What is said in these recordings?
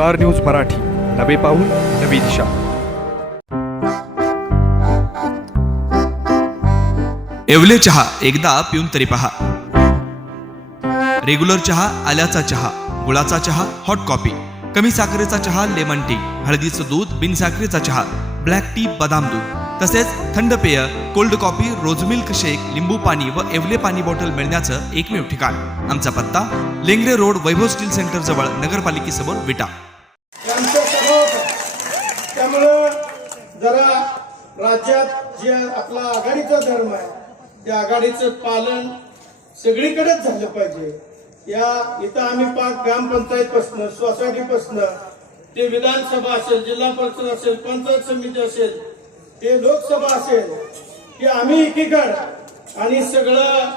Star news Marathi, नवे पाऊल नवी दिशा. येवले चहा एकदा पिऊन तरी पहा. रेग्युलर चहा, आल्याचा चहा, गुळाचा चहा, हॉट कॉफी, कमी साखरेचा चहा, लेमन टी, हळदीचं दूध, बिन साखरेचा चहा, ब्लॅक टी, बदाम दूध, तसेच थंड पेय, कोल्ड कॉफी, रोज मिल्क शेक, लिंबू पाणी व येवले पाणी बॉटल मिळण्याचं एकमेव ठिकाण. आमचा पत्ता लेंगरे रोड, वैभव स्टील सेंटर जवळ, नगरपालिकेसमोर, विटा. त्यामुळं जरा राज्यात जे आपला आघाडीचा धर्म आहे त्या आघाडीचं पालन सगळीकडेच झालं पाहिजे. इथं आम्ही ग्रामपंचायत पासून, सोसायटी पासून ते विधानसभा असेल, जिल्हा परिषद असेल, पंचायत समिती असेल, ते लोकसभा असेल, की आम्ही एकीकड आणि सगळं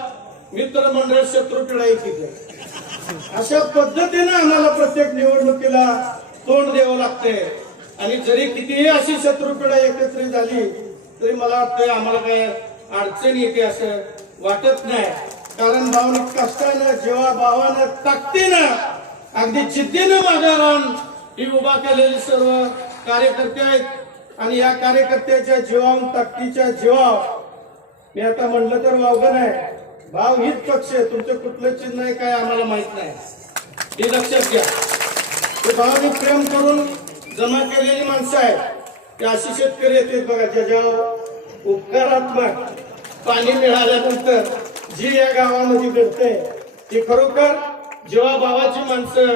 मित्रमंडळ शत्रुपिढा एकीकड अशा पद्धतीने आम्हाला प्रत्येक निवडणुकीला तोंड द्यावं लागतंय. आणि जरी कितीही अशी शत्रुपिढा एकत्रित झाली तरी मला वाटतंय आम्हाला काय अडचण येते असं वाटत नाही. कारण भावनिक कष्टानं, जेव्हा भावानं, ताकदीनं, अगदी जिद्दीनं मागे राहून ही उभा केलेली सर्व कार्यकर्ते आहेत. आणि या कार्यकर्त्याच्या जीवावून, ताकदीच्या जीवावर मी आता म्हणलं तर वावगं नाही, भाव हीच पक्ष आहे. तुमचं कुठलं चिन्ह आहे काय आम्हाला माहित नाही, हे लक्षात घ्या. ते भावाने प्रेम करून जमा केलेली माणसं आहेत. ते अशी शेतकरी येतात बघा, ज्याच्यावर उपकारात्मक पाणी मिळाल्यानंतर जी या गावामध्ये घडते ती खरोखर जेव्हा भावाची माणसं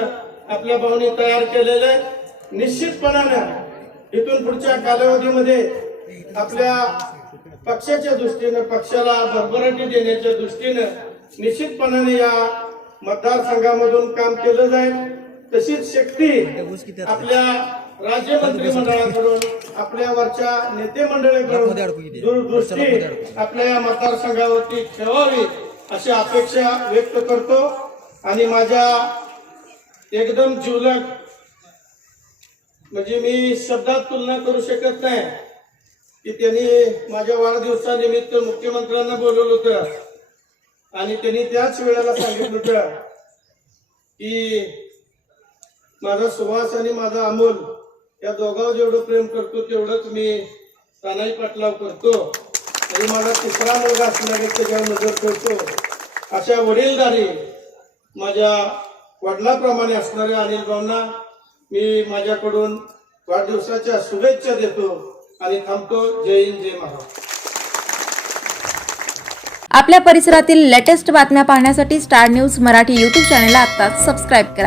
आपल्या भावाने तयार केलेले, निश्चितपणानं इथून पुढच्या कालावधीमध्ये आपल्या पक्षाच्या दृष्टीनं, पक्षाला भरभराटी देण्याच्या दृष्टीनं निश्चितपणाने या मतदारसंघामधून काम केलं जाईल. तशीच शक्ती आपल्या राज्य मंत्रिमंडळाकडून, आपल्या वरच्या नेते मंडळाकडून दूरदृष्टी आपल्या या मतदारसंघावरती ठेवावी अशी अपेक्षा व्यक्त करतो. आणि माझ्या एकदम जिवलग, म्हणजे मी शब्दात तुलना करू शकत नाही, की त्यांनी माझ्या वाढदिवसानिमित्त मुख्यमंत्र्यांना बोलवलं होतं आणि त्यांनी त्याच वेळेला सांगितलं होतं की माझा सुहास आणि माझा अमोल या दोघांवर जेवढं प्रेम करतो तेवढंच मी तानाई पाटलाव करतो. आणि माझा तिसरा मुलगा असणारे त्याच्यावर नजर ठेवतो. अशा वडीलधारी माझ्या वडिलाप्रमाणे असणाऱ्या अनिल भाऊंना मी माझ्याकडून वाढदिवसाच्या शुभेच्छा देतो आणि थांबतो. जय हिंद, जय महाराष्ट्र. आपल्या परिसरातील लेटेस्ट बातम्या पाहण्यासाठी स्टार न्यूज मराठी यूट्यूब चॅनलला आत्ताच सबस्क्राईब करा.